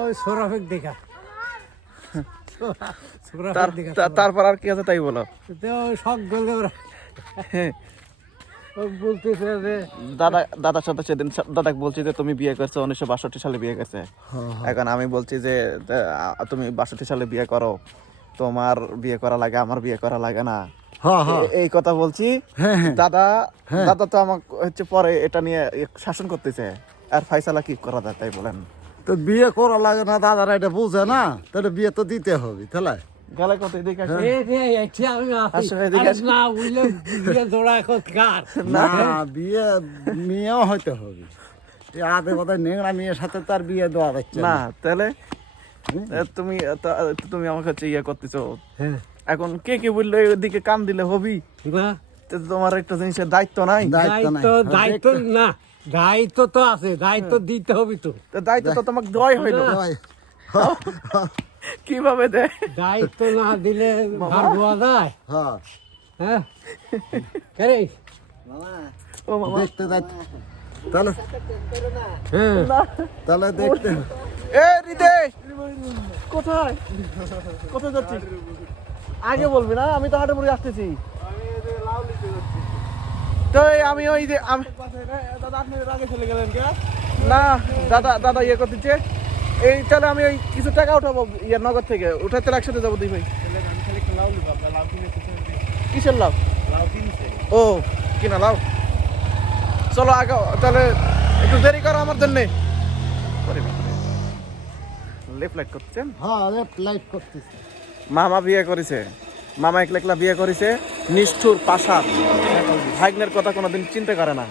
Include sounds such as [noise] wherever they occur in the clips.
ওই দেখা তারপর আর কি আছে তাই বলো? গেল হ্যাঁ। বলতেছে যে দাদা দাদার সাথে সেদিন দাদাকে বলছি যে তুমি বিয়ে করছ উনিশশো বাষট্টি সালে বিয়ে করছে। এখন আমি বলছি যে তুমি বাষট্টি সালে বিয়ে করো। তোমার বিয়ে করা লাগে আমার বিয়ে করা লাগে না। হ্যাঁ হ্যাঁ। এই কথা বলছি। হ্যাঁ, হ্যাঁ। দাদা দাদা তো আমাকে হচ্ছে পরে এটা নিয়ে শাসন করতেছে। আর ফাইসালা কি করা যায় তাই বলেন? তো বিয়ে করা লাগে না দাদারা এটা বুঝে না তাহলে বিয়ে তো দিতে হবে তাহলে। গেলে কত এদিকে আসো। আসো, না বিয়ে মেয়েও হইতে হবে। এই কথা নেংরা মেয়ের সাথে তার বিয়ে দেওয়া যাচ্ছে না। তাহলে তুমি তা- তুমি আমাকে হচ্ছে ইয়ে করতেছো। হ্যাঁ। এখন কে কে বলল এদিকে কান দিলে হবি? না তোমার একটা জিনিসের দায়িত্ব নাই? দায়িত্ব নাই। দায়িত্ব দায়িত্ব না। দায়িত্ব তো আছে দায়িত্ব দিতে হবে তো। দায়িত্ব তো তোমাকে দেওয়াই হইল। হয়। [laughs] কীভাবে দেয়? দায়িত্ব না দিলে ভার দেওয়া যায়? হ্যাঁ। হ্যাঁ? ও মামা। দেখতে যাচ্ছে তাহলে হ্যাঁ। তাহলে দেখতে এ রিতেশ! কোথায়? কোথায় যাচ্ছিস? আগে বলবি না আমি তো হাটে মুড়ি আসতেছি। তো এই আমি ওই যে আমি দাদা আপনি আগে চলে গেলেন কে? না দাদা দাদা ইয়ে করতেছে। এই তাহলে আমি ওই কিছু টাকা উঠাবো ইয়ে নগদ থেকে। উঠাতে একসাথে যাব দুই ভাই। কিসের লাভ ও কিনা লাভ চলো আগে তাহলে একটু দেরি করো আমার জন্যে। লেফট লাইট করছেন হ্যাঁ লেফট লাইট করতেছে। মামা বিয়ে করেছে। মামা একলা একলা বিয়ে করেছে। নিষ্ঠুর পাশার ভাগ্নের কথা কোনোদিন চিন্তা করে না।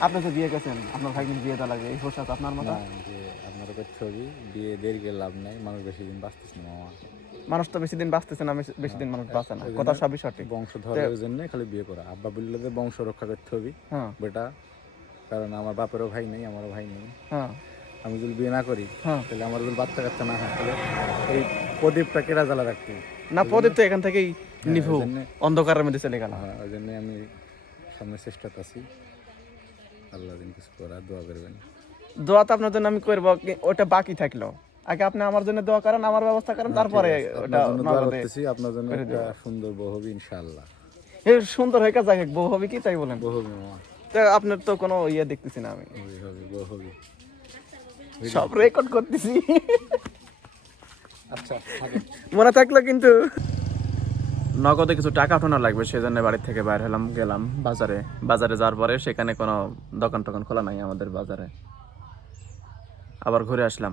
আপনি তো বিয়ে গেছেন আপনার ভাগ্নের বিয়ে দেওয়া লাগে এই পোশাক আপনার মতো যে আপনার করতে হবে বিয়ে দেরি করে লাভ নাই মানুষ বেশি দিন বাঁচতেছে না মামা মানুষ তো বেশি দিন বাঁচতেছে না বেশি- বেশি দিন মানুষ বাঁচে না কথা সবই সঠিক। বংশ ধরার জন্য খালি বিয়ে করা। আব্বা বললে যে বংশ রক্ষা করতে হবে হ্যাঁ। বেটা কারণ আমার বাপেরও ভাই নেই আমারও ভাই নেই। হ্যাঁ। আমি যদি বিয়ে না করি হ্যাঁ। তাহলে আমার যদি বাচ্চা কাচ্চা না হয় তাহলে এই প্রদীপটা কেরা জ্বালা রাখতে না প্রদীপ তো এখান থেকেই নিভু অন্ধকারের মধ্যে চলে গেল। হ্যাঁ ওই জন্য আমি সামনে চেষ্টা আছি আল্লাহ দিন কিছু করার দোয়া করবেন। দোয়া তো আপনার জন্য আমি করব ওটা বাকি থাকল। আগে আপনি আমার জন্য দোয়া করেন আমার ব্যবস্থা করেন তারপরে ওটা আপনার জন্য একটা সুন্দর বউ হবে ইনশাআল্লাহ। সুন্দর হয়ে কাজ বউ হবে কি তাই বলেন। বউ হবে মামা। তো আপনার তো কোনো ইয়ে দেখতেছি না আমি। হবে হবে বউ হবে। সব রেকর্ড করতেছি। আচ্ছা মনে থাকল কিন্তু। নগদে কিছু টাকা উঠানো লাগবে সেজন্য বাড়ি থেকে বাইর হলাম গেলাম বাজারে। বাজারে যাওয়ার পরে সেখানে কোনো দোকান টোকান খোলা নাই আমাদের বাজারে। আবার ঘুরে আসলাম।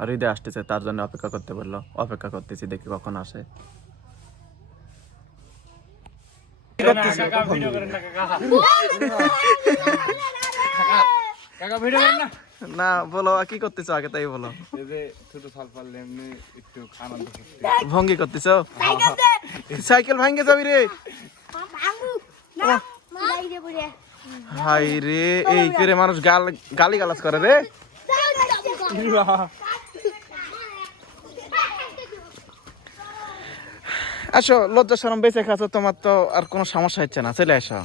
আর ঈদে আসতেছে তার জন্য অপেক্ষা করতে বলল অপেক্ষা করতেছি দেখি কখন আসে? কাকা ভিডিও করেন না। না বলো কি করতেছো আগে তাই বলো। এই যে ছোট ফাল ফাল এমনি একটু আনন্দ করতে। ভঙ্গি করতেছো? সাইকেল ভাঙ্গে যাবি রে। হাই রে এই করে মানুষ গাল গালি গালাজ করে রে? আসো লজ্জা সরম বেঁচে খাচ্ছ তোমার তো আর কোনো সমস্যা হচ্ছে না চলে আসো।